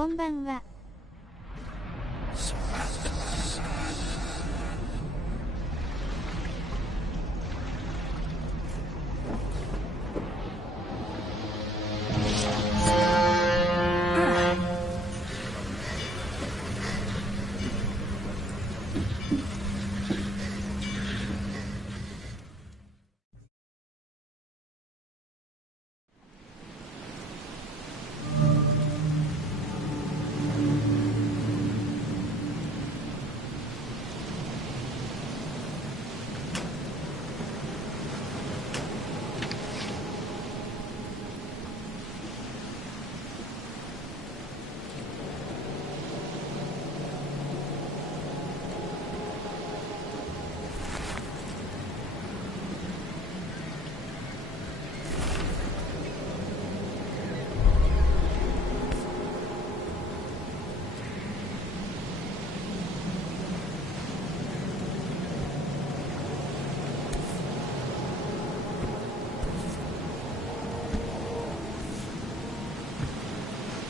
こんばんは。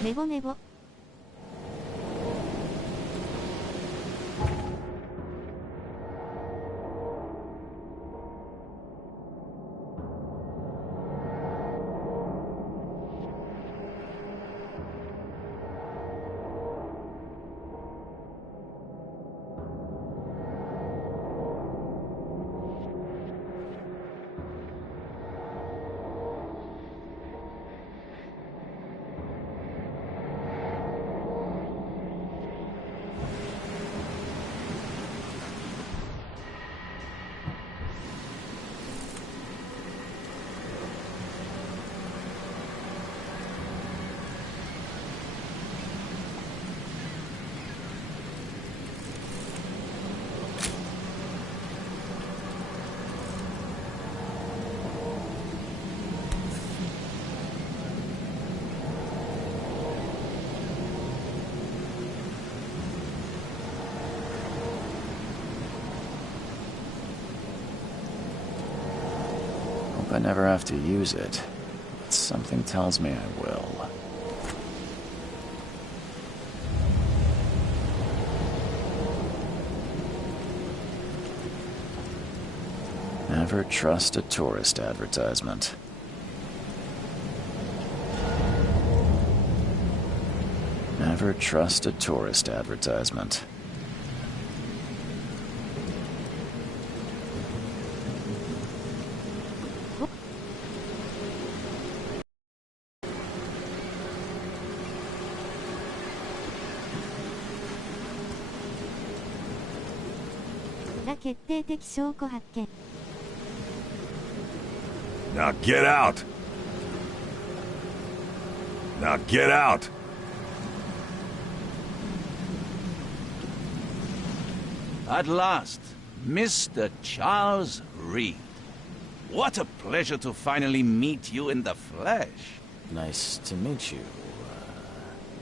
ネボネボ。I never have to use it, but something tells me I will. Never trust a tourist advertisement. Never trust a tourist advertisement. The 決定的証拠発見 Now get out! Now get out! At last, Mr. Charles Reed. What a pleasure to finally meet you in the flesh. Nice to meet you.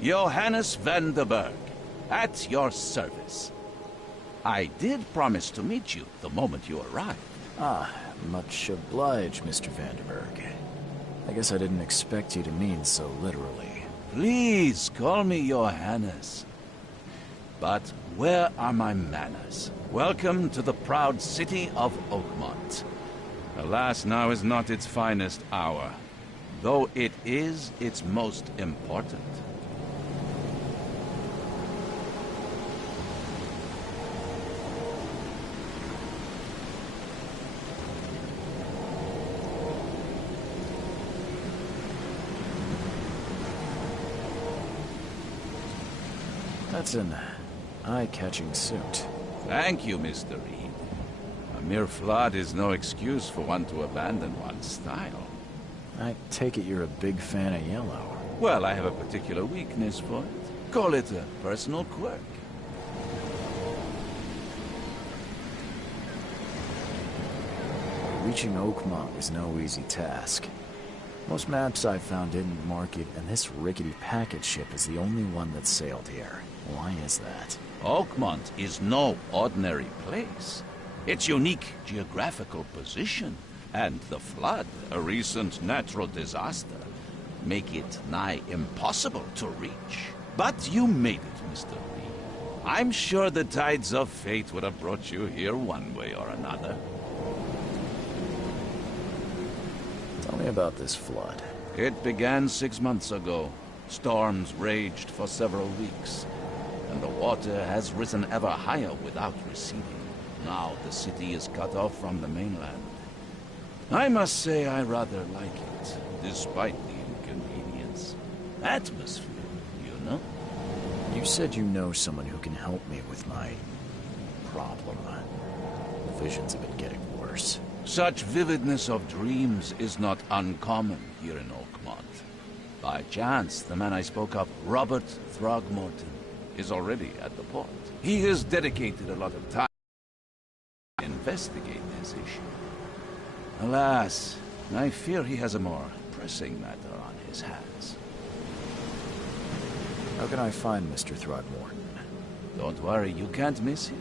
Johannes Vanderberg, at your service. I did promise to meet you the moment you arrived. Ah, much obliged, Mr. Vanderberg. I guess I didn't expect you to mean so literally. Please call me Johannes. But where are my manners? Welcome to the proud city of Oakmont. Alas, now is not its finest hour, though it is its most important. That's an eye-catching suit. Thank you, Mr. Reed. A mere flood is no excuse for one to abandon one's style. I take it you're a big fan of yellow. Well, I have a particular weakness for it. Call it a personal quirk. Reaching Oakmont was no easy task. Most maps I've found didn't mark it, and this rickety packet ship is the only one that sailed here. Why is that? Oakmont is no ordinary place. Its unique geographical position and the flood, a recent natural disaster, make it nigh impossible to reach. But you made it, Mr. Reed. I'm sure the tides of fate would have brought you here one way or another. Tell me about this flood. It began 6 months ago. Storms raged for several weeks, and the water has risen ever higher without receding. Now the city is cut off from the mainland. I must say I rather like it, despite the inconvenience. Atmosphere, you know? You said you know someone who can help me with my problem. The visions have been getting worse. Such vividness of dreams is not uncommon here in Oakmont. By chance, the man I spoke of, Robert Throgmorton, is already at the port. He has dedicated a lot of time to investigate this issue. Alas, I fear he has a more pressing matter on his hands. How can I find Mr. Throgmorton? Don't worry, you can't miss him.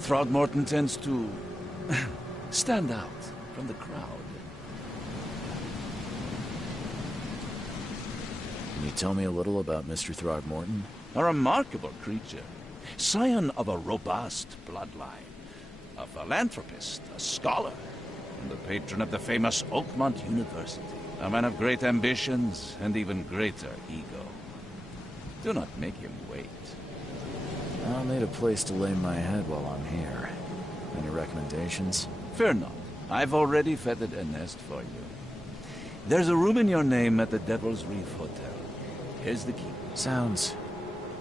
Throgmorton tends to stand out from the crowd. Can you tell me a little about Mr. Throgmorton? A remarkable creature, scion of a robust bloodline, a philanthropist, a scholar, and the patron of the famous Oakmont University. A man of great ambitions and even greater ego. Do not make him wait. I'll need a place to lay my head while I'm here. Any recommendations? Fear not. I've already feathered a nest for you. There's a room in your name at the Devil's Reef Hotel. Here's the key. Sounds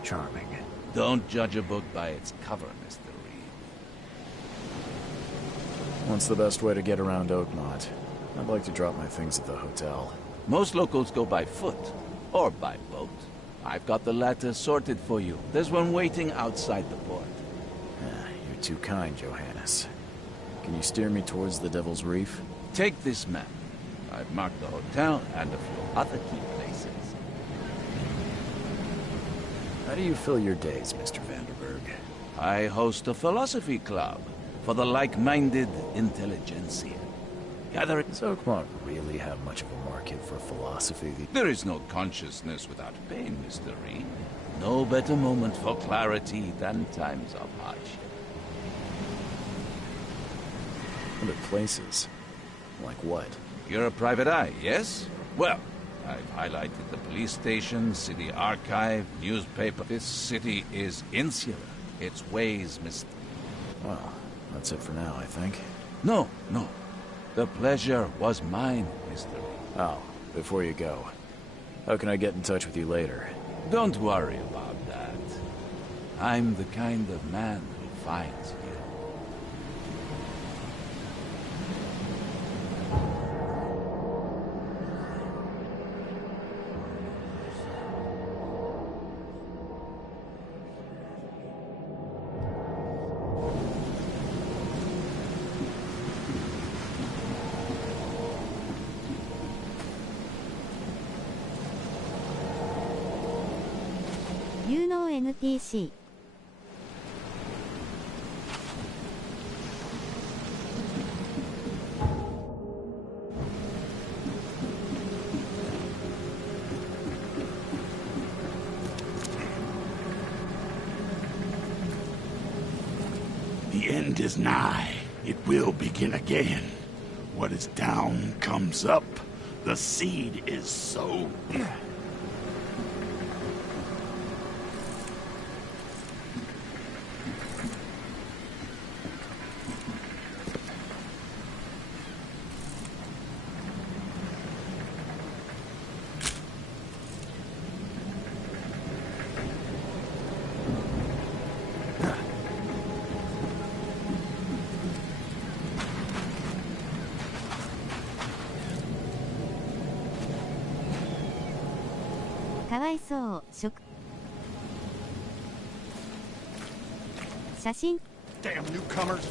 charming. Don't judge a book by its cover, Mr. Reed. What's the best way to get around Oakmont? I'd like to drop my things at the hotel. Most locals go by foot, or by boat. I've got the latter sorted for you. There's one waiting outside the port. You're too kind, Johannes. Can you steer me towards the Devil's Reef? Take this map. I've marked the hotel and a few other key places. How do you fill your days, Mr. Vanderberg? I host a philosophy club for the like-minded intelligentsia. Gather. Does Oakmont really have much of a market for philosophy? There is no consciousness without pain, Mr. Reed. No better moment for clarity than times of hardship. Other places? Like what? You're a private eye, yes? Well, I've highlighted the police station, city archive, newspaper. This city is insular. Its ways Well, that's it for now, I think. No. The pleasure was mine, Mr. Reed. Oh, before you go, how can I get in touch with you later? Don't worry about that. I'm the kind of man who finds you.有能 NTC。 The end is nigh. It will begin again. What is down comes up. The seed is sown.かわいそう、写真 Damn newcomers.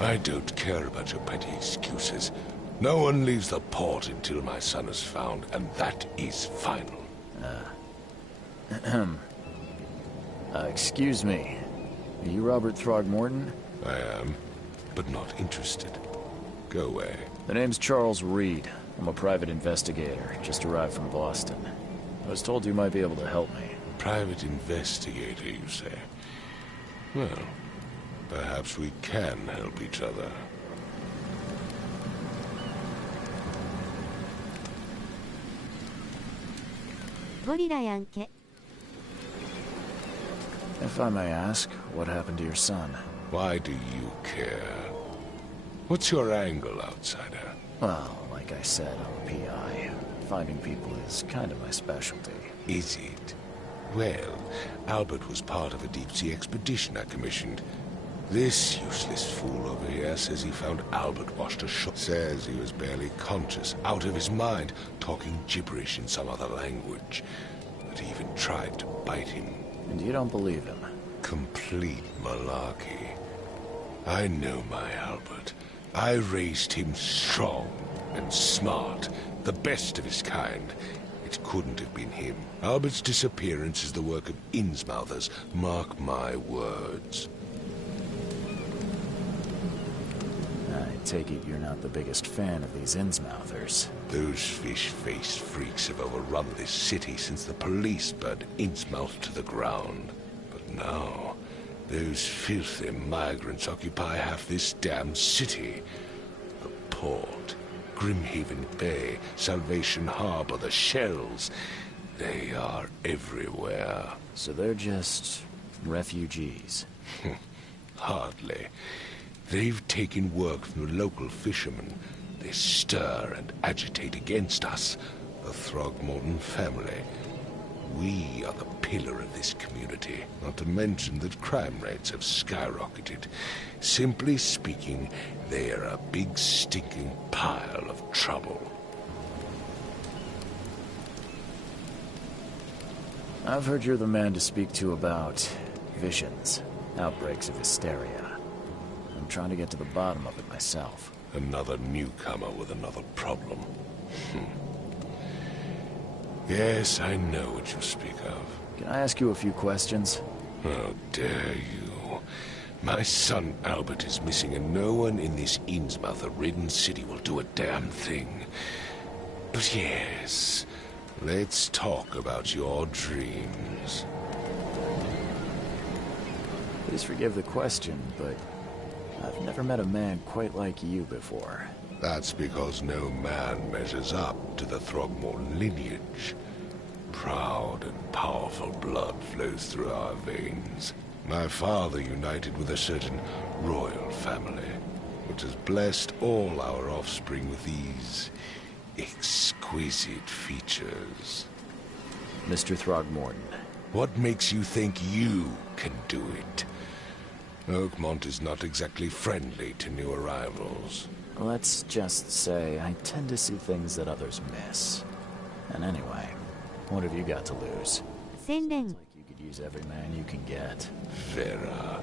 I don't care about your petty excuses. No one leaves the port until my son is found, and that is final. Excuse me. Are you Robert Throgmorton? I am, but not interested. Go away. The name's Charles Reed. I'm a private investigator, just arrived from Boston. I was told you might be able to help me. Private investigator, you say? Well, perhaps we can help each other. gorillaやんけ If I may ask, what happened to your son? Why do you care? What's your angle, outsider? Well, like I said, I'm a PI. Finding people is kind of my specialty. Is it? Well, Albert was part of a deep-sea expedition I commissioned. This useless fool over here says he found Albert washed ashore. Says he was barely conscious, out of his mind, talking gibberish in some other language. That he even tried to bite him. And you don't believe him? Complete malarkey. I know my Albert. I raised him strong and smart, the best of his kind. It couldn't have been him. Albert's disappearance is the work of Innsmouthers, mark my words. I take it you're not the biggest fan of these Innsmouthers. Those fish-faced freaks have overrun this city since the police burned Innsmouth to the ground. But now, those filthy migrants occupy half this damn city. The port, Grimhaven Bay, Salvation Harbor, the shells. They are everywhere. So they're just refugees. Hardly. They've taken work from the local fishermen. They stir and agitate against us, the Throgmorton family. We are the pillar of this community, not to mention that crime rates have skyrocketed. Simply speaking, they are a big stinking pile of trouble. I've heard you're the man to speak to about visions, outbreaks of hysteria. I'm trying to get to the bottom of it myself. Another newcomer with another problem. Yes, I know what you speak of. Can I ask you a few questions? How dare you? My son Albert is missing, and no one in this Innsmouth-ridden city will do a damn thing. But yes, let's talk about your dreams. Please forgive the question, but I've never met a man quite like you before. That's because no man measures up to the Throgmorton lineage. Proud and powerful blood flows through our veins. My father united with a certain royal family, which has blessed all our offspring with these exquisite features. Mr. Throgmorton. What makes you think you can do it? Oakmont is not exactly friendly to new arrivals. Let's just say I tend to see things that others miss. And anyway, what have you got to lose? 洗練 Like you could use every man you can get. Vera.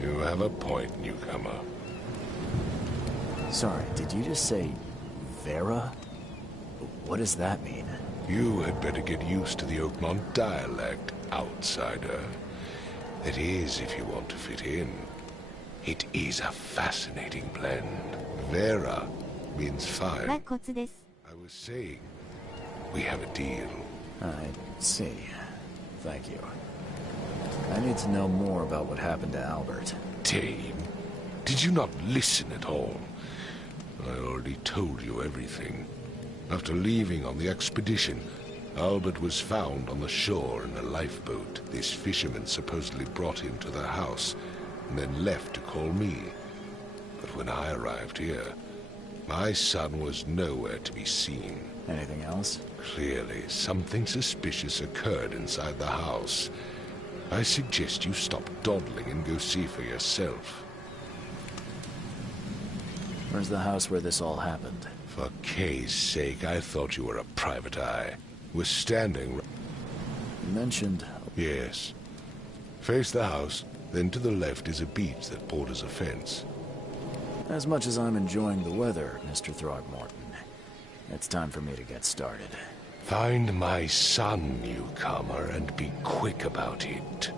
You have a point, newcomer. Sorry, did you just say Vera? What does that mean? You had better get used to the Oakmont dialect, outsider. That is, if you want to fit in. It is a fascinating blend. Vera means は fine. コツです。 I was saying, we have a deal. I see. Thank you. I need to know more about what happened to Albert. Dame, did you not listen at all? I already told you everything. After leaving on the expedition, Albert was found on the shore in a lifeboat. This fisherman supposedly brought him to the house, and then left to call me. But when I arrived here, my son was nowhere to be seen. Anything else? Clearly, something suspicious occurred inside the house. I suggest you stop dawdling and go see for yourself. Where's the house where this all happened? For Kay's sake, I thought you were a private eye. We're standing... You mentioned... Yes. Face the house, then to the left is a beach that borders a fence. As much as I'm enjoying the weather, Mr. Throgmorton, it's time for me to get started. Find my son, newcomer, and be quick about it.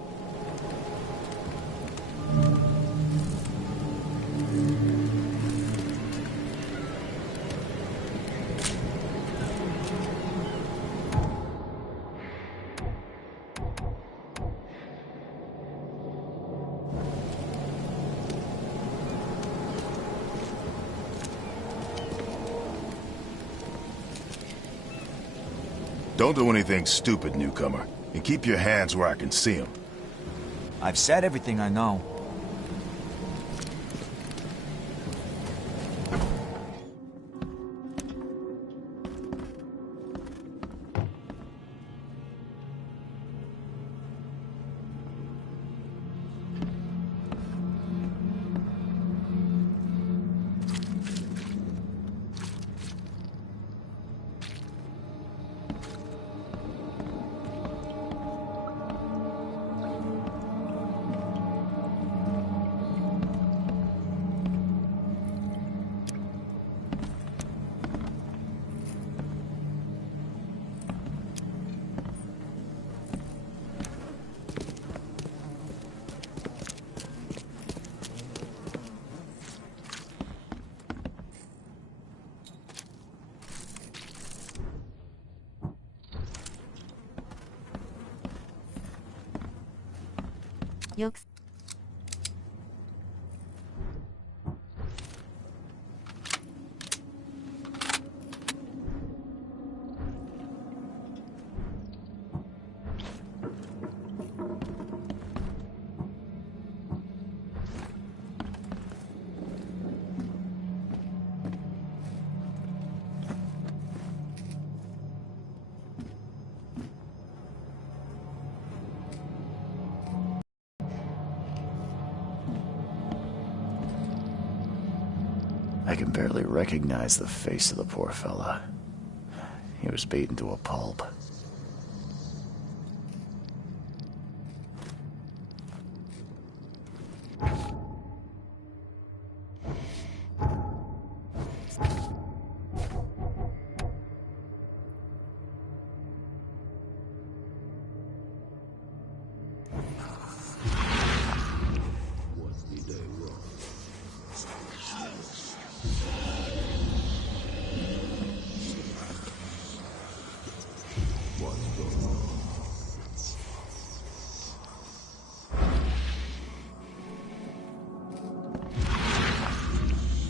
Don't do anything stupid, newcomer. And keep your hands where I can see them. I've said everything I know.よく I can barely recognize the face of the poor fella. He was beaten to a pulp.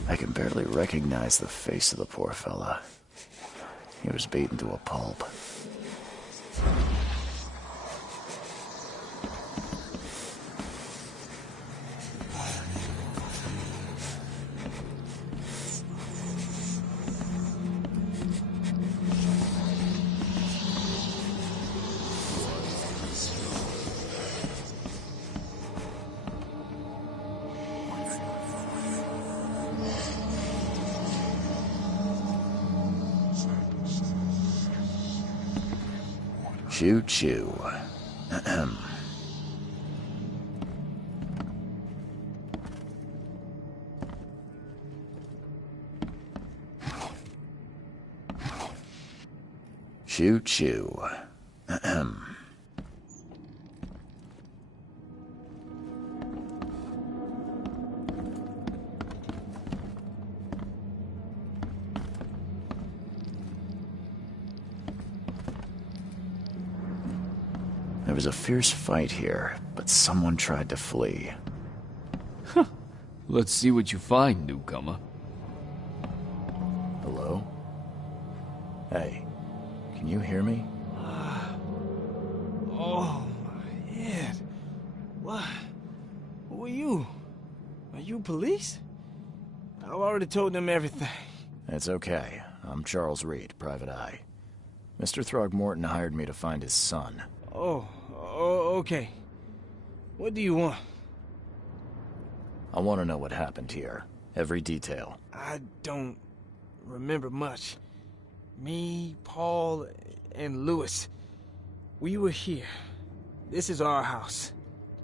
I can barely recognize the face of the poor fella. He was beaten to a pulp. Choo choo. Ahem. Choo choo. Ahem. There was a fierce fight here, but someone tried to flee. Let's see what you find, newcomer. Hello? Hey, can you hear me? Oh, my head. What? Who are you? Are you police? I've already told them everything. It's okay. I'm Charles Reed, Private Eye. Mr. Throgmorton hired me to find his son. Oh, okay. What do you want? I want to know what happened here. Every detail. I don't remember much. Me, Paul, and Lewis. We were here. This is our house.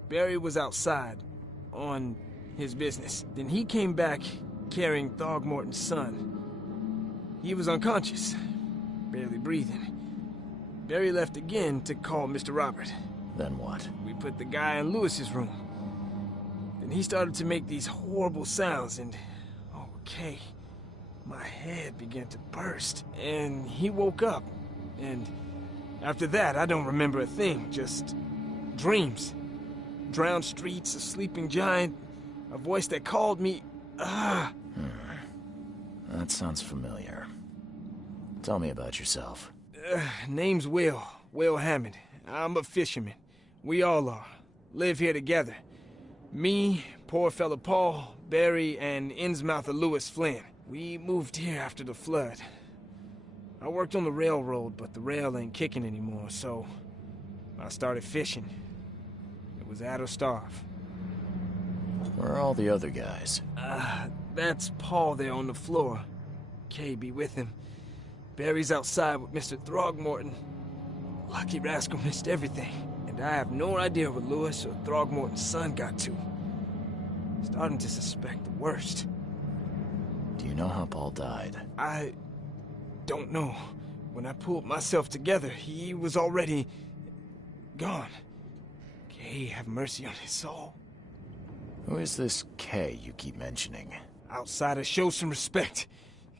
Barry was outside, on his business. Then he came back carrying Throgmorton's son. He was unconscious, barely breathing. Barry left again to call Mr. Robert. Then what? We put the guy in Lewis's room. Then he started to make these horrible sounds and... okay. My head began to burst. And he woke up. And after that, I don't remember a thing. Just dreams. Drowned streets, a sleeping giant, a voice that called me... That sounds familiar. Tell me about yourself. Name's Will Hammond. I'm a fisherman. We all are. Live here together. Me, poor fella Paul, Barry, and Innsmouther Lewis Flynn. We moved here after the flood. I worked on the railroad, but the rail ain't kicking anymore, so I started fishing. It was at or starve. Where are all the other guys? That's Paul there on the floor. Kay be with him. Barry's outside with Mr. Throgmorton. Lucky rascal missed everything. And I have no idea what Lewis or Throgmorton's son got to. Starting to suspect the worst. Do you know how Paul died? I don't know. When I pulled myself together, he was already gone. Kay have mercy on his soul. Who is this Kay you keep mentioning? Outsiders, show some respect.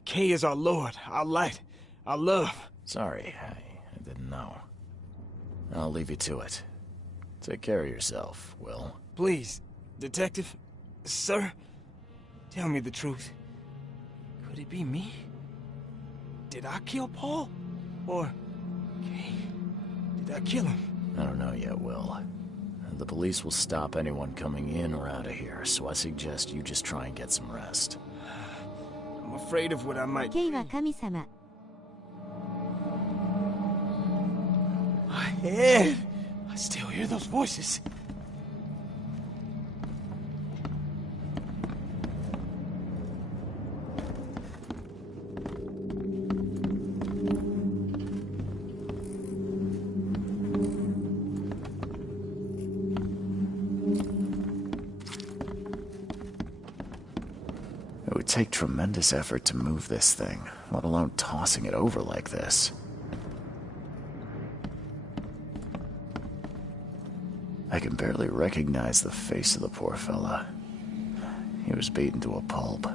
Kay is our lord, our light, our love. Sorry, I didn't know. I'll leave you to it. Take care of yourself, Will. Please, detective, sir, tell me the truth. Could it be me? Did I kill Paul? Or Kay? Did I kill him? I don't know yet, Will. The police will stop anyone coming in or out of here, so I suggest you just try and get some rest. I'm afraid of what I might... ケイは神様。 My head! I still hear those voices. It would take tremendous effort to move this thing, let alone tossing it over like this. I can barely recognize the face of the poor fella. He was beaten to a pulp.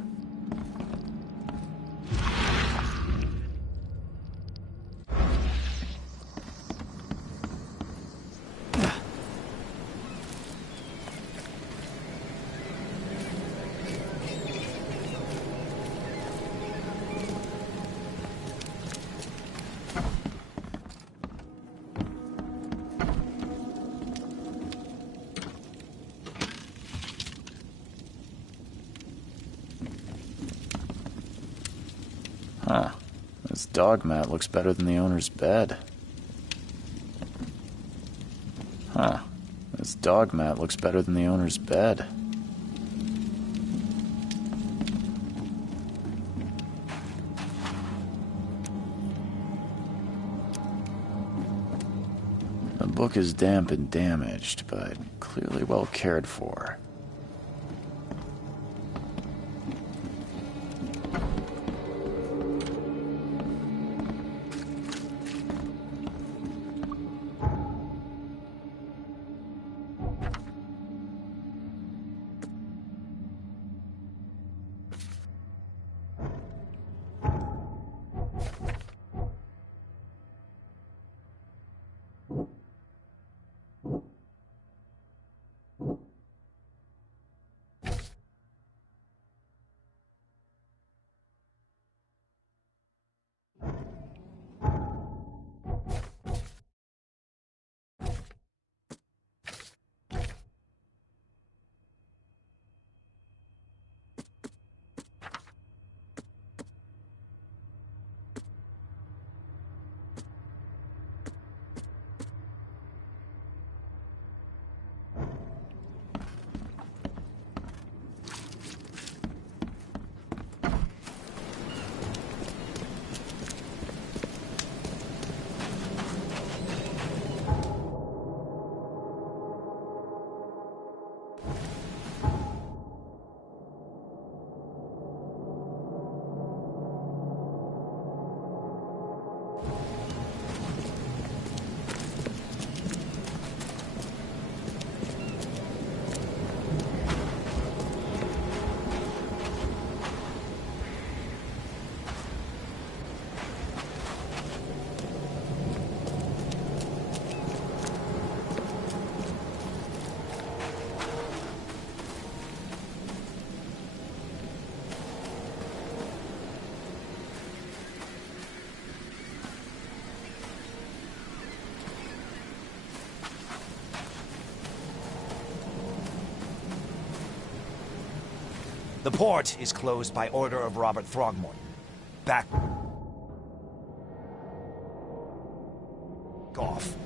dog mat looks better than the owner's bed. Huh. This dog mat looks better than the owner's bed. The book is damp and damaged, but clearly well cared for. The port is closed by order of Robert Throgmorton. Back off.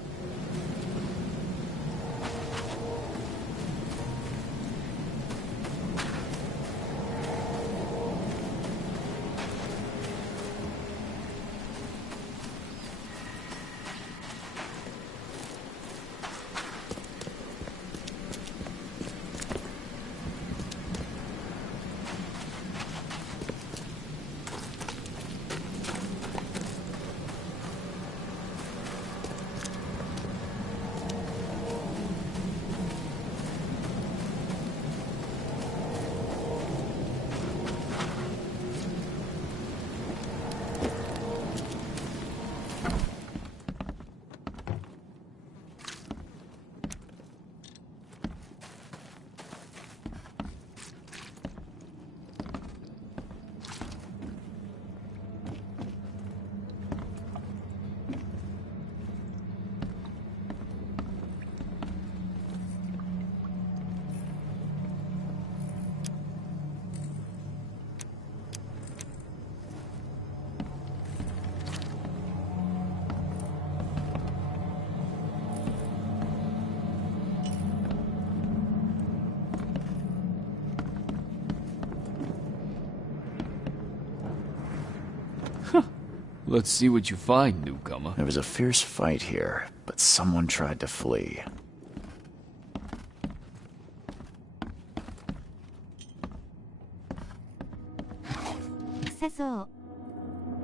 Let's see what you find, newcomer. There was a fierce fight here, but someone tried to flee.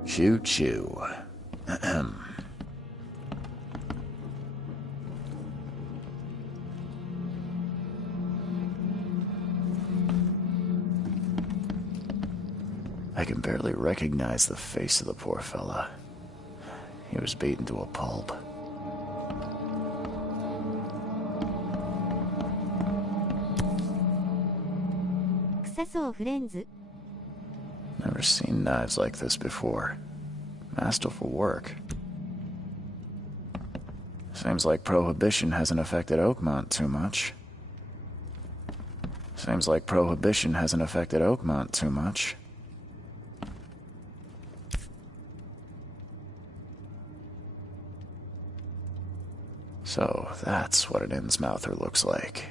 Choo choo. Ahem. I can barely recognize the face of the poor fella. He was beaten to a pulp. Never seen knives like this before. Masterful work. Seems like Prohibition hasn't affected Oakmont too much. Seems like Prohibition hasn't affected Oakmont too much. So that's what an Innsmouther looks like.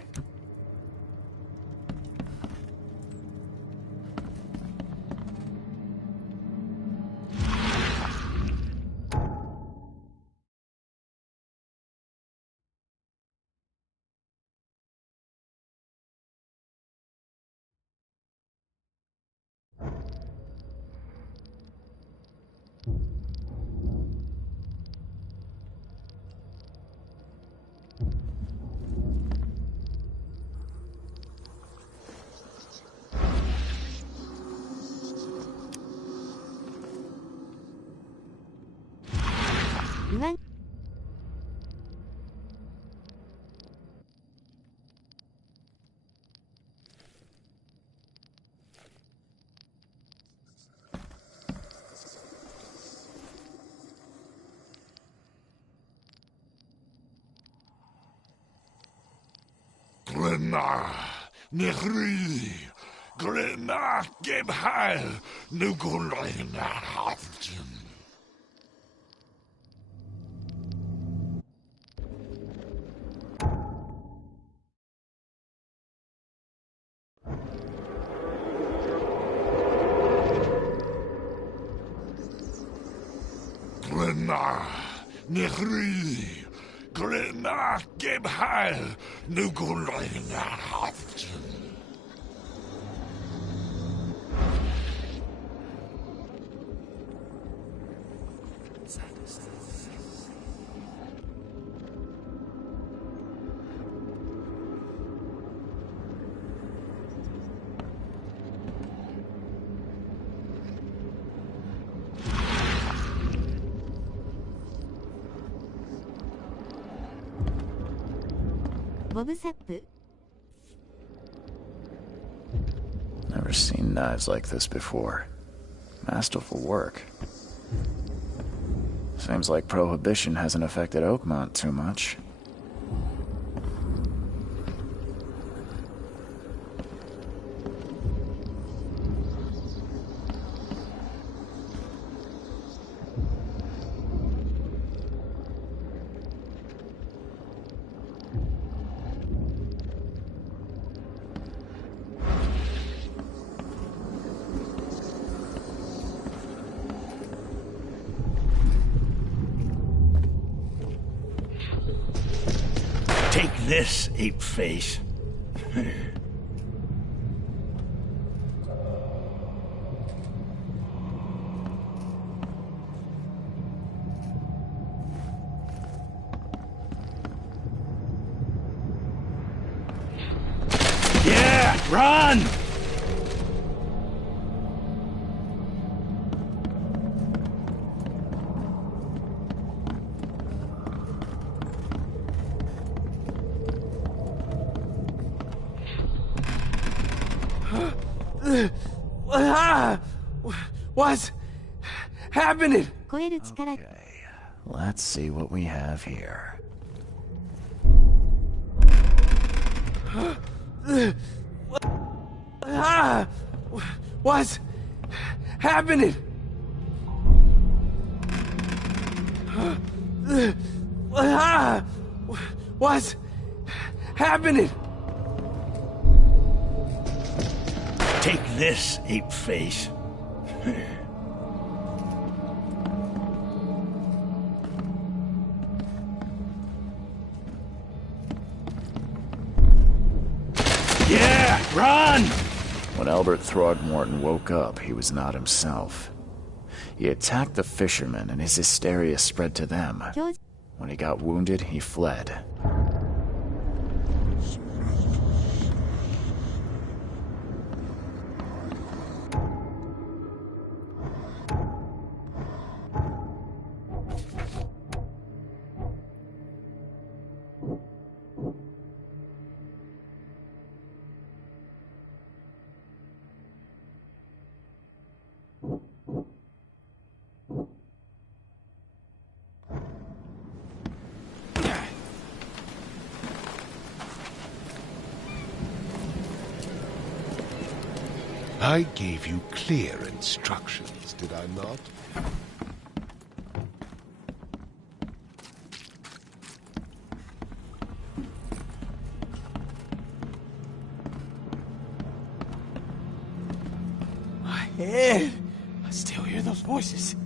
One. Glenna, Nehri, Glenna, Gebheil, Nugulina, Hafton. Glenna, Nehri, Glenna, Gebheil, Nugulina, Hafton. Bob Sapp. Never seen knives like this before. Masterful work. Seems like Prohibition hasn't affected Oakmont too much. Take this, ape face. Yeah, run! What's happening? Okay, let's see what we have here. What's happening? What's happening? Take this, ape face. Yeah, run! When Albert Throgmorton woke up, he was not himself. He attacked the fishermen, and his hysteria spread to them. When he got wounded, he fled. I gave you clear instructions, did I not? head, I still hear those voices.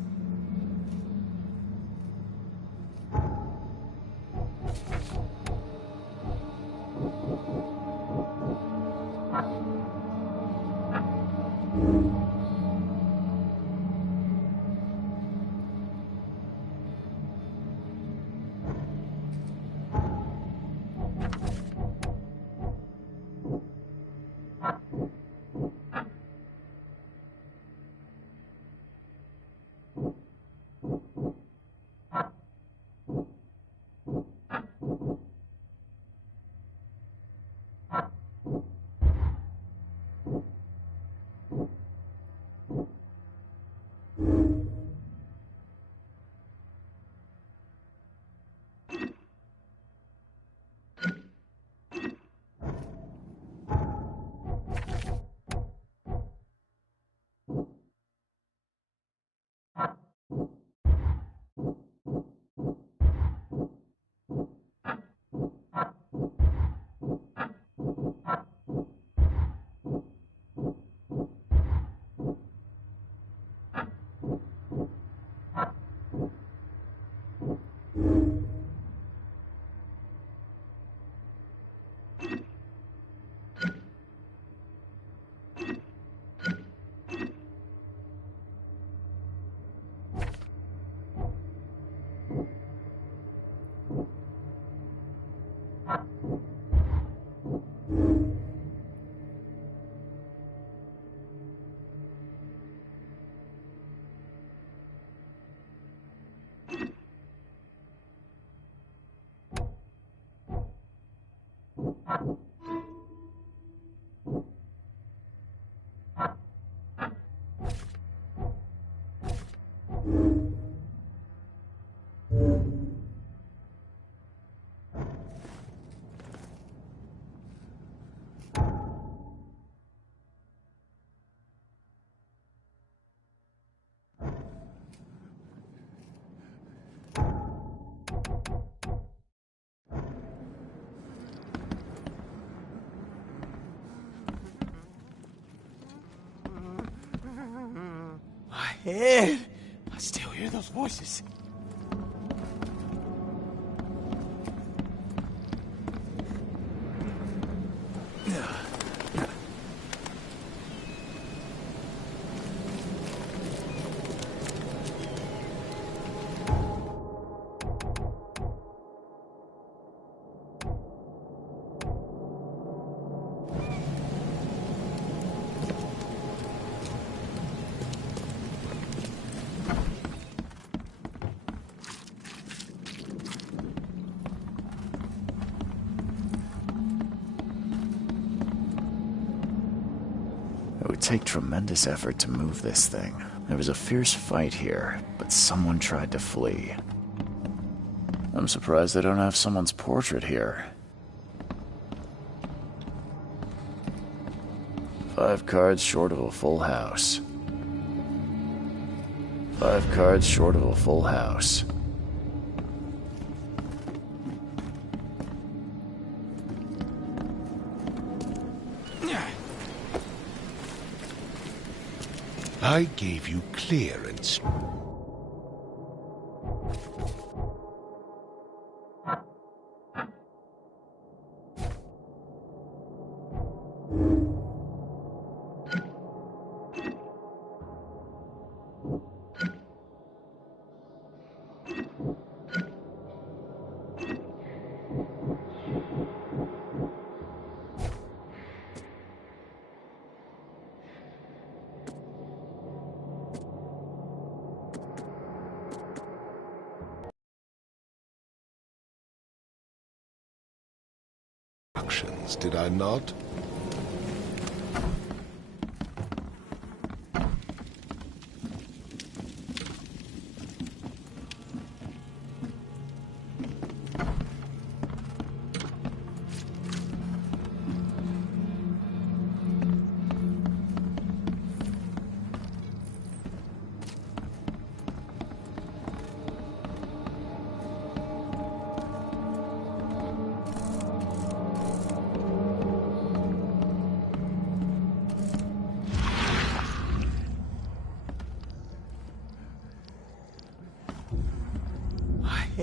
My head, I still hear those voices. It would take tremendous effort to move this thing. There was a fierce fight here, but someone tried to flee. I'm surprised they don't have someone's portrait here. 5 cards short of a full house. 5 cards short of a full house. I gave you clearance. Did I not?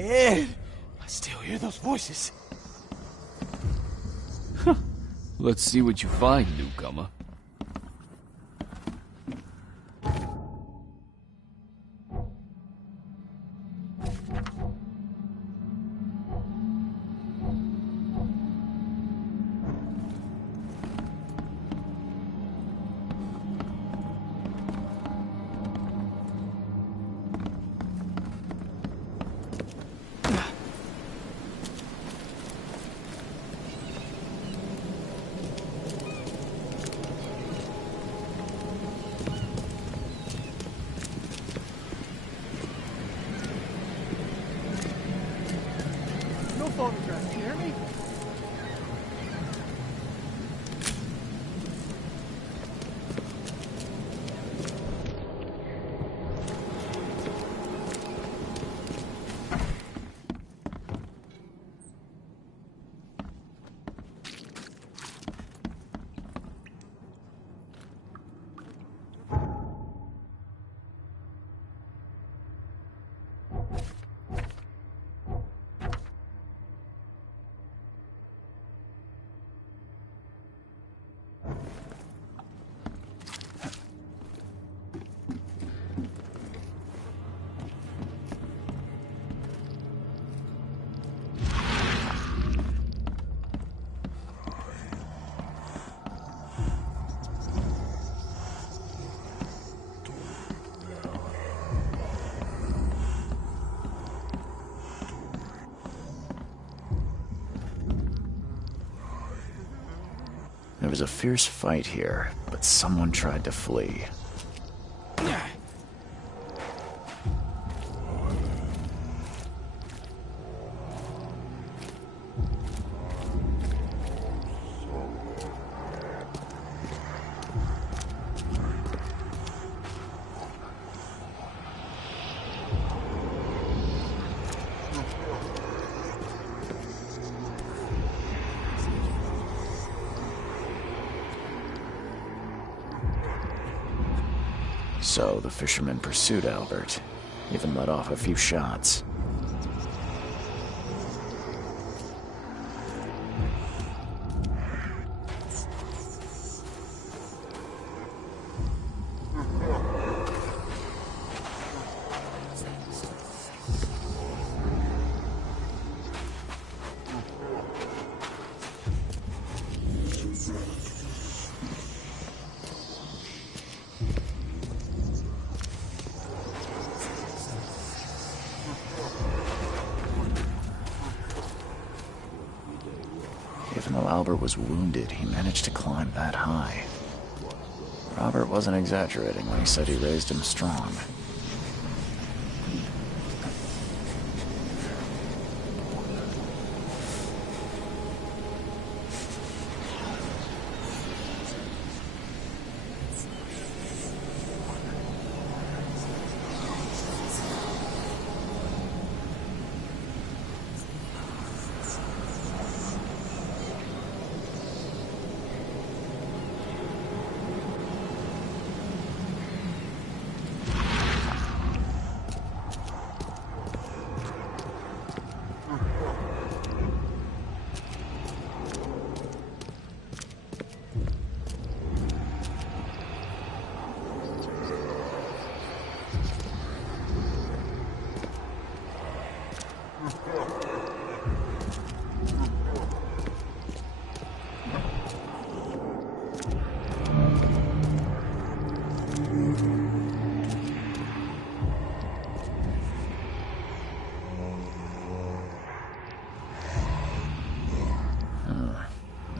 ahead. I still hear those voices. Let's see what you find, newcomer. No photographs, you hear me? There was a fierce fight here, but someone tried to flee. So the fisherman pursued Albert, even let off a few shots. Even though Albert was wounded, he managed to climb that high. Robert wasn't exaggerating when he said he raised him strong.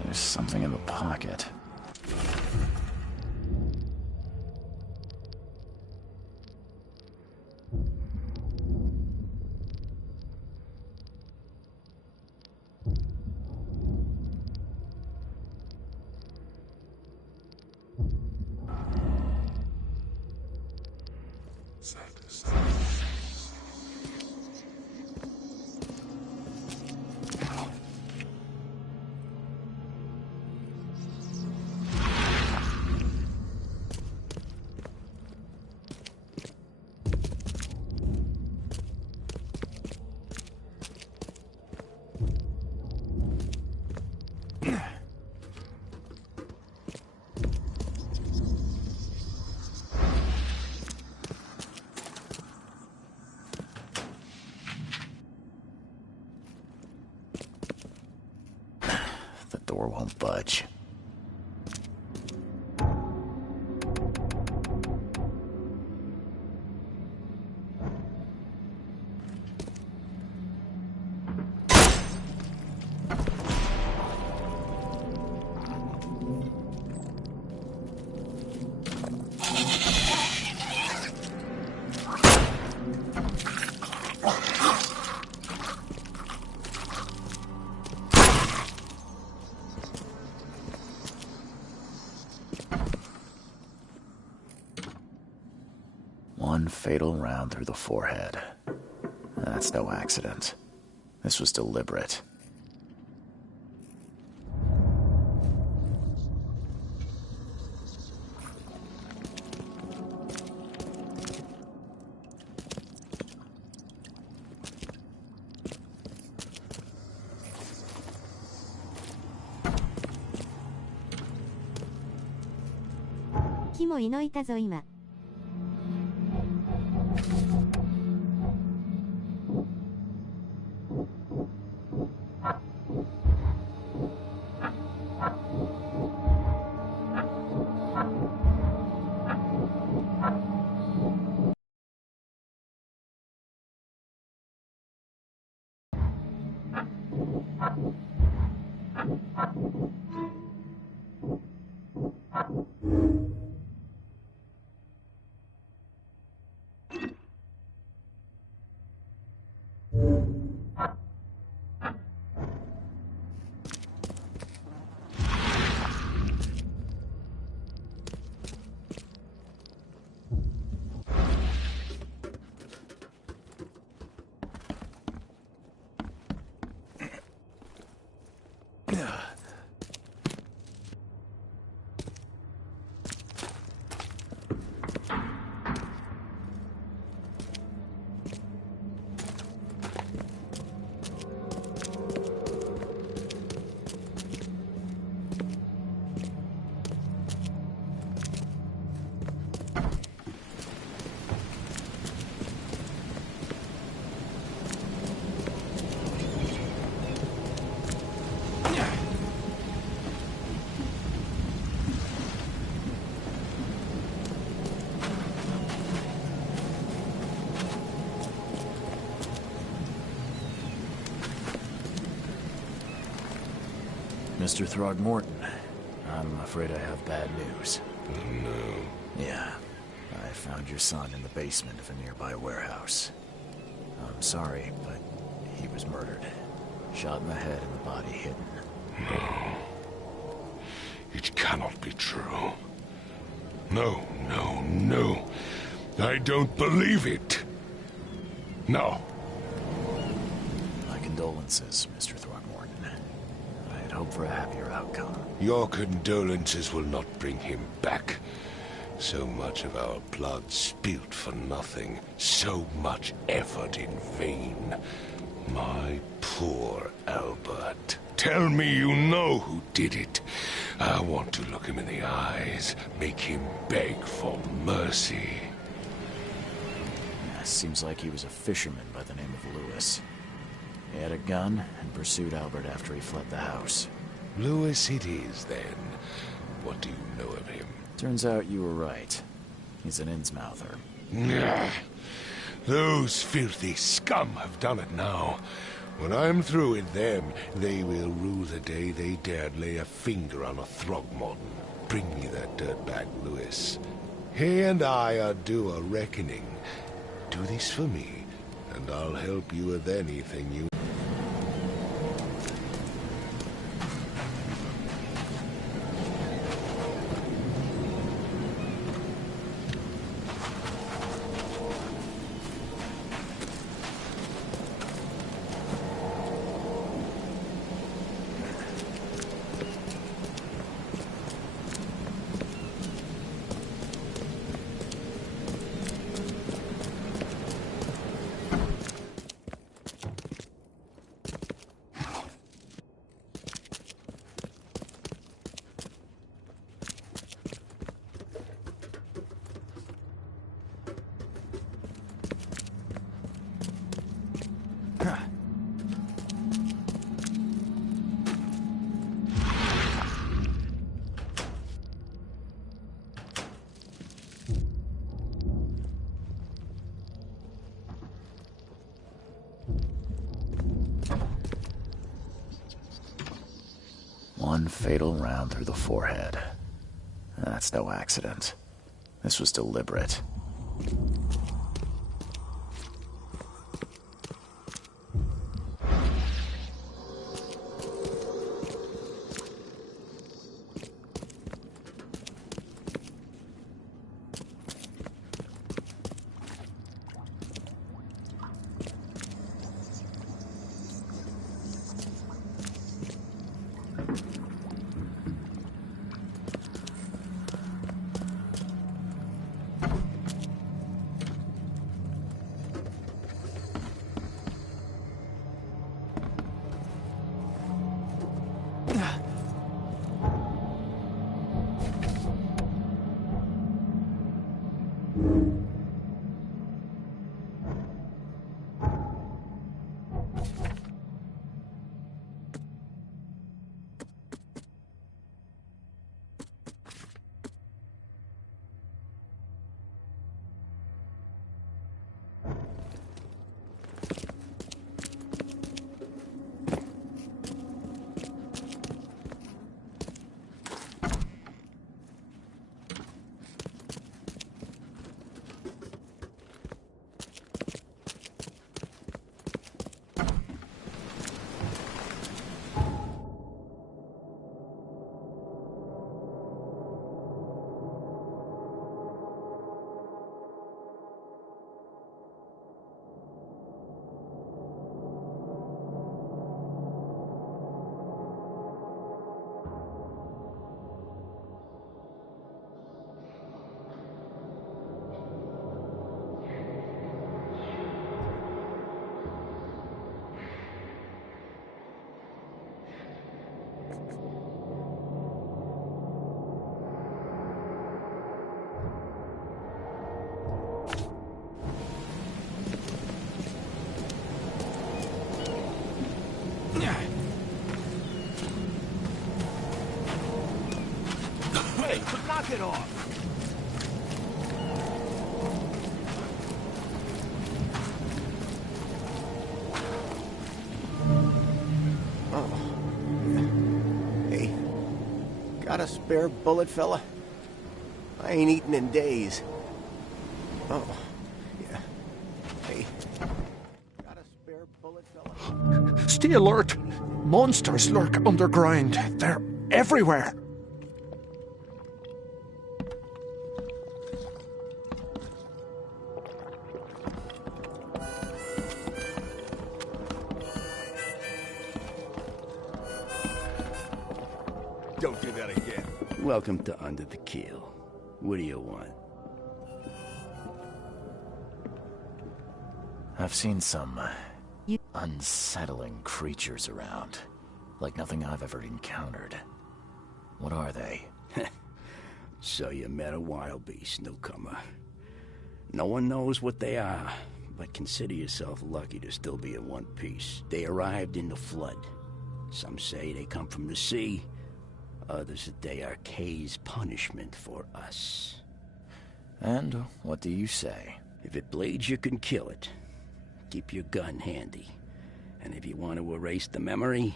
There's something in the pocket. The door won't budge. One fatal round through the forehead. That's no accident. This was deliberate.木も射抜いたぞ今。Mr. Throgmorton, I'm afraid I have bad news. No. Yeah, I found your son in the basement of a nearby warehouse. I'm sorry, but he was murdered. Shot in the head and the body hidden. No. It cannot be true. No, no, no. I don't believe it. No. My condolences, Mr. Throgmorton. I had hoped for a happier outcome. Your condolences will not bring him back. So much of our blood spilt for nothing. So much effort in vain. My poor Albert. Tell me you know who did it. I want to look him in the eyes, make him beg for mercy. Seems like he was a fisherman by the name of Lewis. He had a gun and pursued Albert after he fled the house. Lewis it is, then. What do you know of him? Turns out you were right. He's an Innsmouther. Those filthy scum have done it now. When I'm through with them, they will rue the day they dared lay a finger on a Throgmorton. Bring me that dirtbag, Lewis. He and I are due a reckoning. Do this for me, and I'll help you with anything you... one fatal round through the forehead. That's no accident. This was deliberate. Hey, knock it off! Oh. Hey, got a spare bullet, fella? I ain't eaten in days. Oh, yeah. Hey, got a spare bullet, fella? Stay alert! Monsters lurk underground. They're everywhere. Don't do that again. Welcome to Under the Keel. What do you want? I've seen some unsettling creatures around. Like nothing I've ever encountered. What are they? So you met a wild beast, newcomer. No one knows what they are, but consider yourself lucky to still be in one piece. They arrived in the flood. Some say they come from the sea. Others that they are Kay's punishment for us. And what do you say? If it bleeds, you can kill it. Keep your gun handy. And if you want to erase the memory,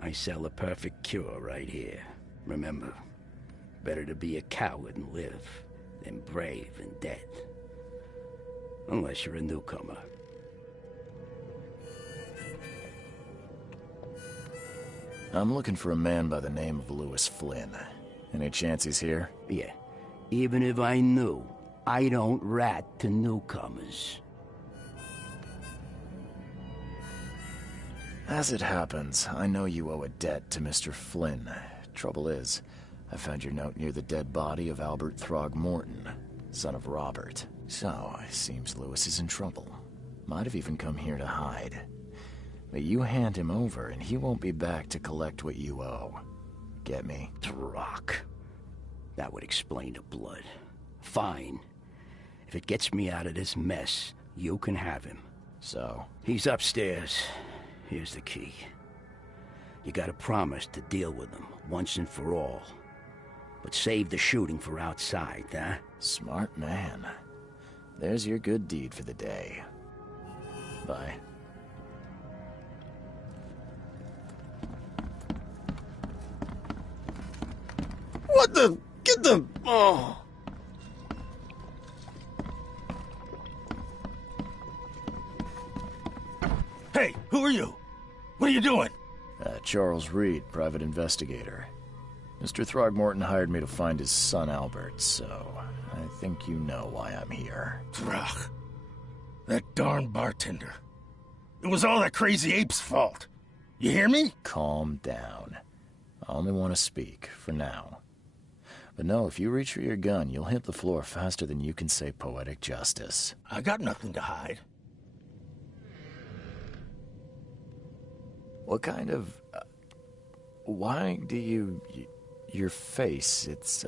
I sell a perfect cure right here. Remember, better to be a coward and live than brave and dead. Unless you're a newcomer. I'm looking for a man by the name of Lewis Flynn. Any chance he's here? Yeah. Even if I knew, I don't rat to newcomers. As it happens, I know you owe a debt to Mr. Flynn. Trouble is, I found your note near the dead body of Albert Throgmorton, son of Robert. So, it seems Lewis is in trouble. Might have even come here to hide. But you hand him over and he won't be back to collect what you owe. Get me? Rock. That would explain the blood. Fine. If it gets me out of this mess, you can have him. So? He's upstairs. Here's the key. You gotta promise to deal with him, once and for all. But save the shooting for outside, huh? Smart man. There's your good deed for the day. Bye. What the... Get the... Oh... Hey, who are you? What are you doing? Charles Reed, private investigator. Mr. Throgmorton hired me to find his son Albert, so I think you know why I'm here. Throg. That darn bartender. It was all that crazy ape's fault. You hear me? Calm down. I only want to speak, for now. But no, if you reach for your gun, you'll hit the floor faster than you can say poetic justice. I got nothing to hide. What kind of... why do you... your face, it's,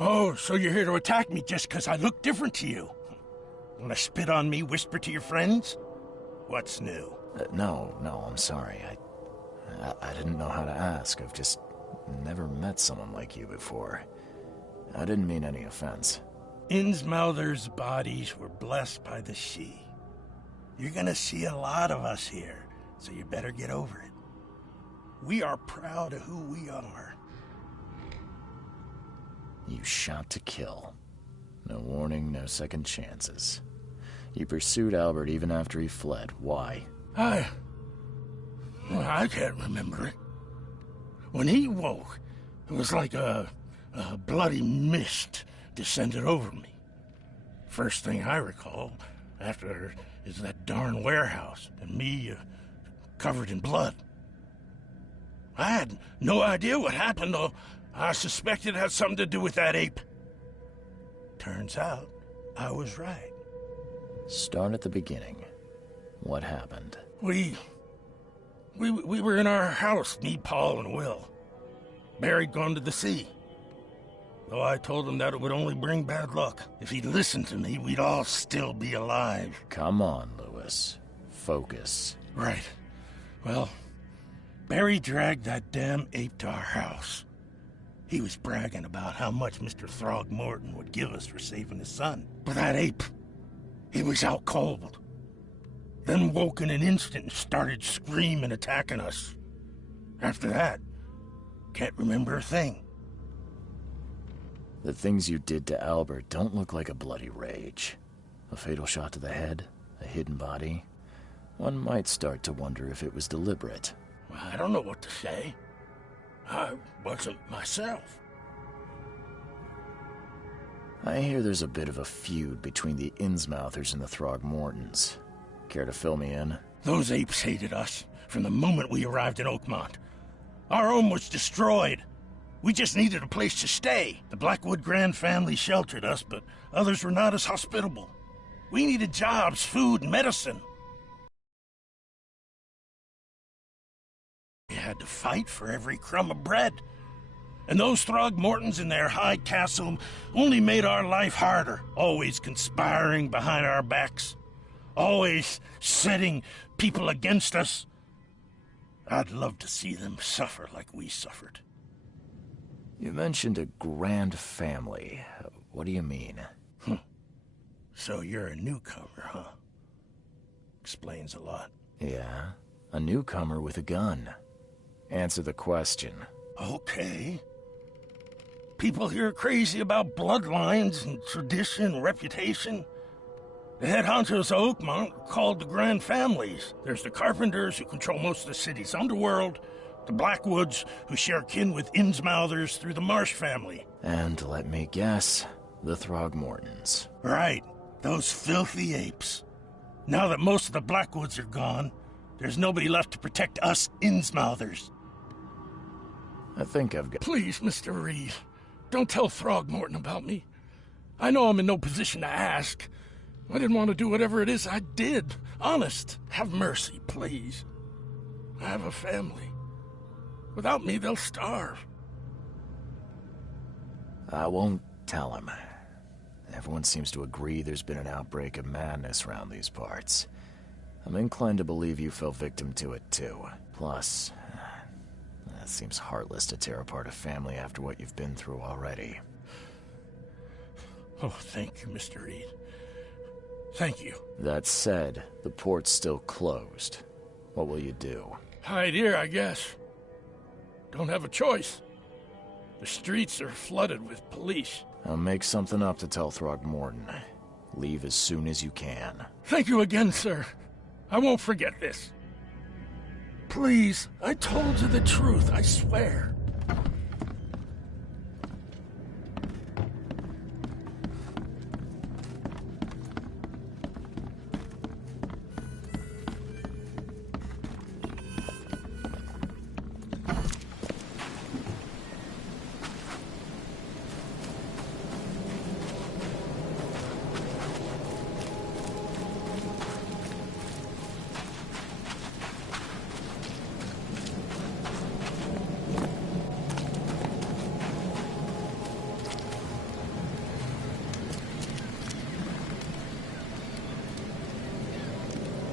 Oh, so you're here to attack me just because I look different to you? Wanna spit on me, whisper to your friends? What's new? No, I'm sorry. I didn't know how to ask. I've just never met someone like you before. I didn't mean any offense. Innsmouther's bodies were blessed by the sea. You're gonna see a lot of us here, so you better get over it. We are proud of who we are. You shot to kill. No warning, no second chances. You pursued Albert even after he fled. Why? I can't remember it. When he woke, it was like a bloody mist descended over me. First thing I recall after is that darn warehouse and me covered in blood. I had no idea what happened, though. I suspected it had something to do with that ape. Turns out, I was right. Start at the beginning. What happened? We were in our house, me, Paul, and Will. Barry'd gone to the sea. Though I told him that it would only bring bad luck. If he'd listened to me, we'd all still be alive. Come on, Lewis. Focus. Right. Well, Barry dragged that damn ape to our house. He was bragging about how much Mr. Throgmorton would give us for saving his son. But that ape, he was out cold. Then woke in an instant and started screaming, attacking us. After that, can't remember a thing. The things you did to Albert don't look like a bloody rage. A fatal shot to the head, a hidden body. One might start to wonder if it was deliberate. I don't know what to say. I wasn't myself. I hear there's a bit of a feud between the Innsmouthers and the Throgmortons. Care to fill me in? Those apes hated us from the moment we arrived in Oakmont. Our home was destroyed. We just needed a place to stay. The Blackwood Grand family sheltered us, but others were not as hospitable. We needed jobs, food, and medicine. We had to fight for every crumb of bread. And those Throgmortons in their high castle only made our life harder, always conspiring behind our backs, always setting people against us. I'd love to see them suffer like we suffered. You mentioned a grand family. What do you mean? So you're a newcomer, huh? Explains a lot. Yeah, a newcomer with a gun. Answer the question. Okay. People here are crazy about bloodlines and tradition and reputation. The head honchos of Oakmont are called the Grand Families. There's the Carpenters, who control most of the city's underworld, the Blackwoods, who share kin with Innsmouthers through the Marsh family. And let me guess, the Throgmortons. Right. Those filthy apes. Now that most of the Blackwoods are gone, there's nobody left to protect us Innsmouthers. I think I've got... Please, Mr. Reed, don't tell Throgmorton about me. I know I'm in no position to ask. I didn't want to do whatever it is I did. Honest, have mercy, please. I have a family. Without me, they'll starve. I won't tell him. Everyone seems to agree there's been an outbreak of madness around these parts. I'm inclined to believe you fell victim to it too. Plus, it seems heartless to tear apart a family after what you've been through already. Oh, thank you, Mr. Reed. Thank you. That said, the port's still closed. What will you do? Hide here, I guess. Don't have a choice. The streets are flooded with police. I'll make something up to tell Throgmorton. Leave as soon as you can. Thank you again, sir. I won't forget this. Please, I told you the truth, I swear.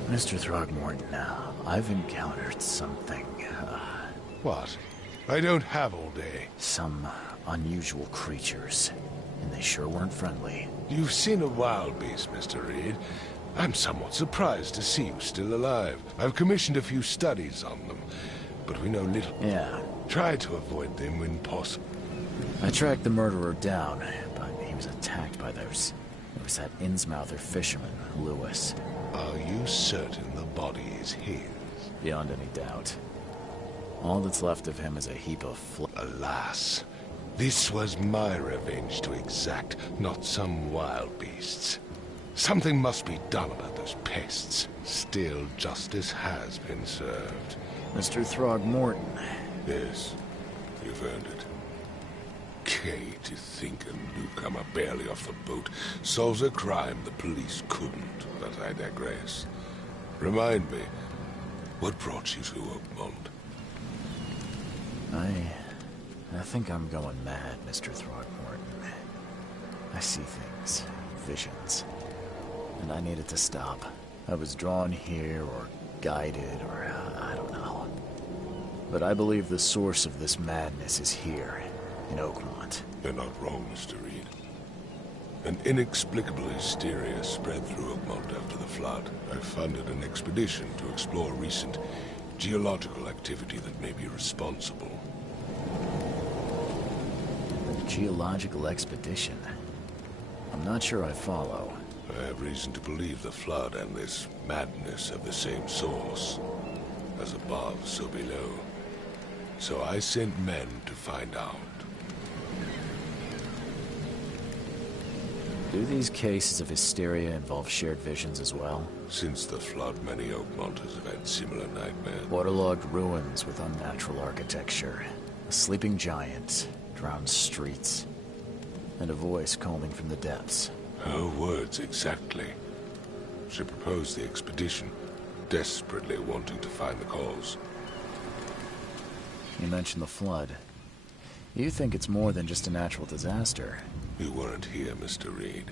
Mr. Throgmorton, I've encountered something. What? I don't have all day. Some unusual creatures, and they sure weren't friendly. You've seen a wild beast, Mr. Reed. I'm somewhat surprised to see you still alive. I've commissioned a few studies on them, but we know little. Yeah. Try to avoid them when possible. I tracked the murderer down, but he was attacked by those... There was that Innsmouther fisherman, Lewis. Are you certain the body is his? Beyond any doubt. All that's left of him is a heap of Alas, this was my revenge to exact, not some wild beast's. Something must be done about those pests. Still, justice has been served. Mr. Throgmorton. Yes, you've earned it. Kay, to think a newcomer barely off the boat solves a crime the police couldn't, but I digress. Remind me, what brought you to Oakmont? I think I'm going mad, Mr. Throgmorton. I see things, visions, and I needed to stop. I was drawn here, or guided, or I don't know. But I believe the source of this madness is here, in Oakmont. You're not wrong, Mr. Reed. An inexplicable hysteria spread through Oakmont after the flood. I funded an expedition to explore recent geological activity that may be responsible. A geological expedition? I'm not sure I follow. I have reason to believe the flood and this madness have the same source. As above, so below. So I sent men to find out. Do these cases of hysteria involve shared visions as well? Since the flood, many Oakmonters have had similar nightmares. Waterlogged ruins with unnatural architecture. A sleeping giant, drowned streets, and a voice calling from the depths. Her words exactly. She proposed the expedition, desperately wanting to find the cause. You mentioned the flood. You think it's more than just a natural disaster? You weren't here, Mr. Reed.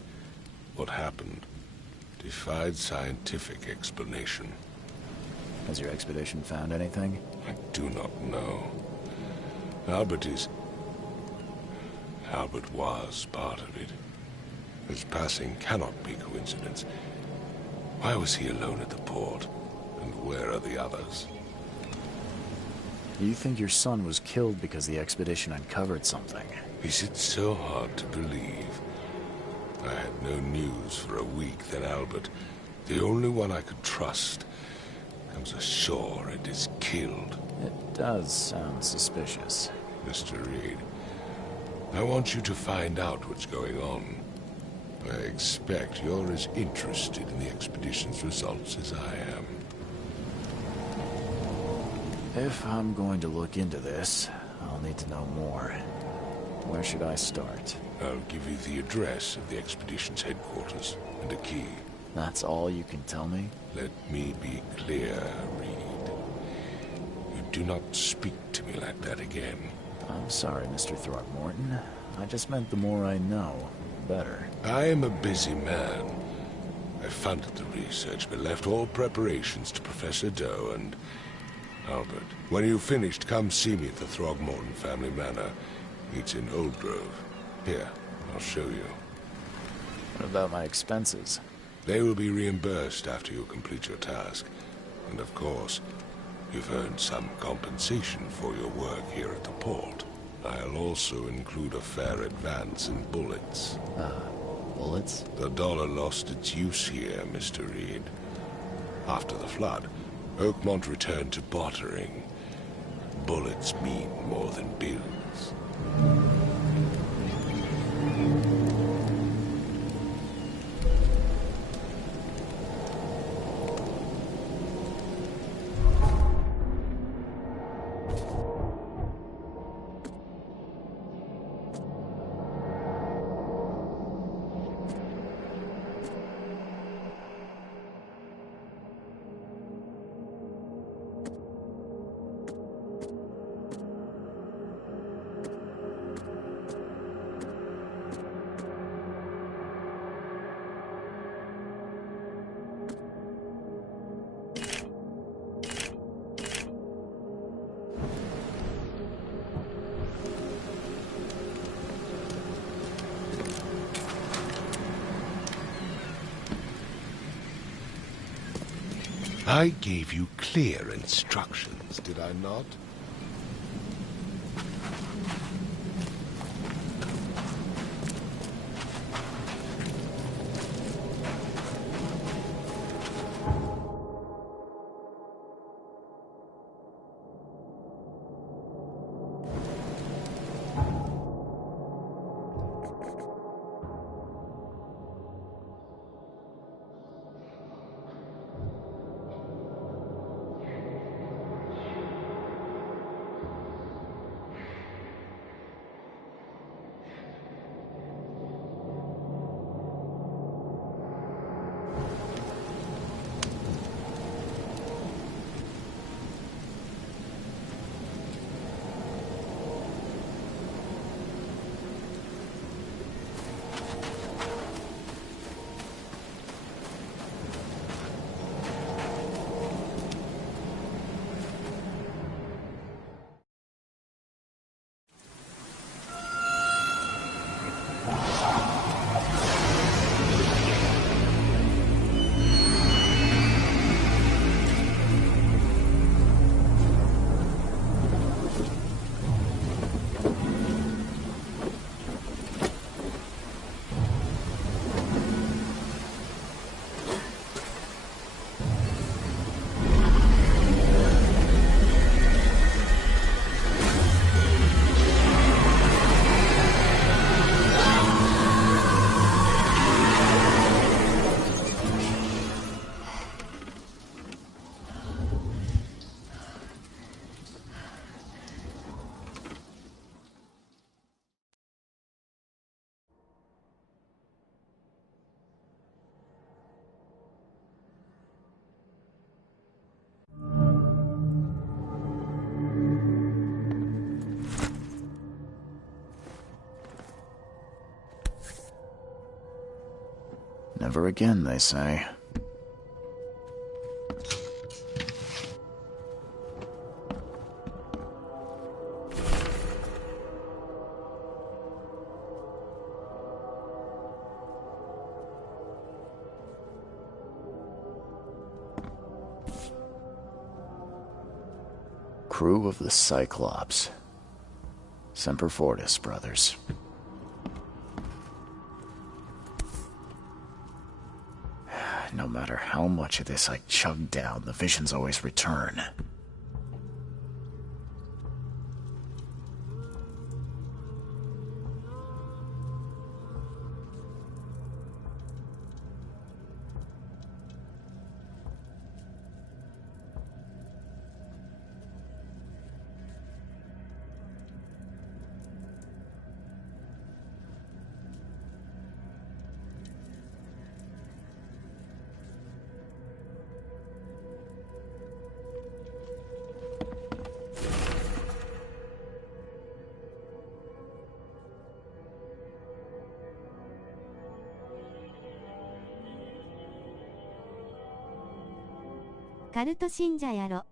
What happened defied scientific explanation. Has your expedition found anything? I do not know. Albert was part of it. His passing cannot be coincidence. Why was he alone at the port? And where are the others? You think your son was killed because the expedition uncovered something? Is it so hard to believe? I had no news for a week, then Albert, the only one I could trust, comes ashore and is killed. It does sound suspicious. Mr. Reed, I want you to find out what's going on. I expect you're as interested in the expedition's results as I am. If I'm going to look into this, I'll need to know more. Where should I start? I'll give you the address of the expedition's headquarters and a key. That's all you can tell me? Let me be clear, Reed. You do not speak to me like that again. I'm sorry, Mr. Throgmorton. I just meant the more I know, the better. I am a busy man. I funded the research, but left all preparations to Professor Doe and Albert. When you've finished, come see me at the Throgmorton family manor. It's in Old Grove. Here, I'll show you. What about my expenses? They will be reimbursed after you complete your task. And of course, you've earned some compensation for your work here at the port. I'll also include a fair advance in bullets. Bullets? The dollar lost its use here, Mr. Reed. After the flood, Oakmont returned to bartering. Bullets mean more than bills. I gave you clear instructions, did I not? Never again, they say. Crew of the Cyclops. Semper Fortis, brothers. No matter how much of this I chug down, the visions always return.カルト信者やろ。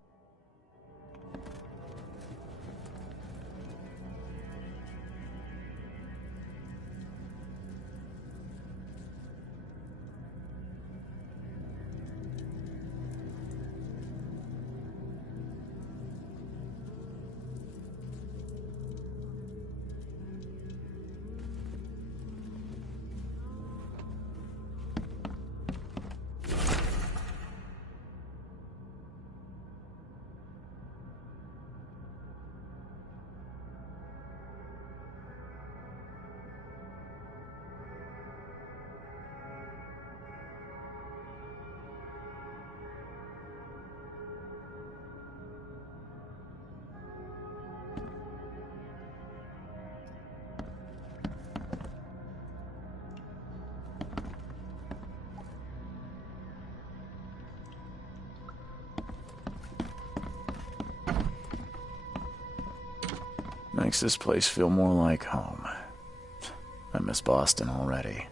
Makes this place feel more like home. I miss Boston already.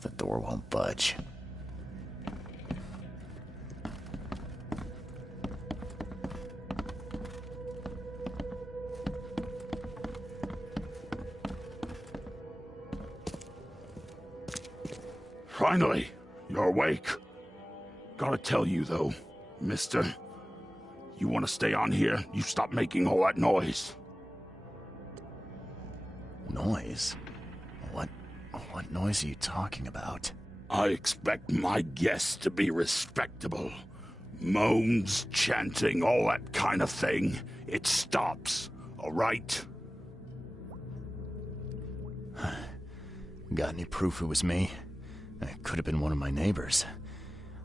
The door won't budge. Finally, you're awake. Gotta tell you, though, mister, you want to stay on here, you stop making all that noise. Noise? What noise are you talking about? I expect my guests to be respectable. Moans, chanting, all that kind of thing. It stops, all right? Got any proof it was me? It could have been one of my neighbors.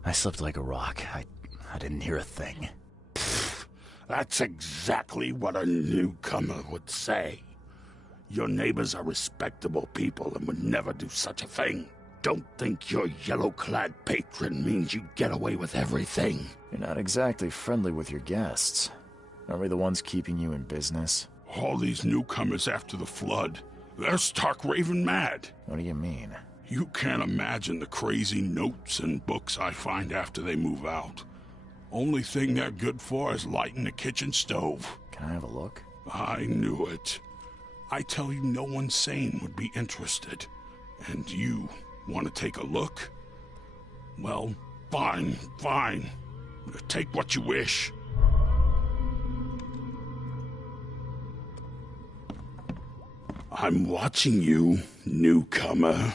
I slept like a rock. I didn't hear a thing. That's exactly what a newcomer would say. Your neighbors are respectable people and would never do such a thing. Don't think your yellow-clad patron means you get away with everything. You're not exactly friendly with your guests. Are we the ones keeping you in business? All these newcomers after the flood, they're stark raving mad. What do you mean? You can't imagine the crazy notes and books I find after they move out. Only thing they're good for is lighting the kitchen stove. Can I have a look? I knew it. I tell you, no one sane would be interested. And you want to take a look? Well, fine. Take what you wish. I'm watching you, newcomer.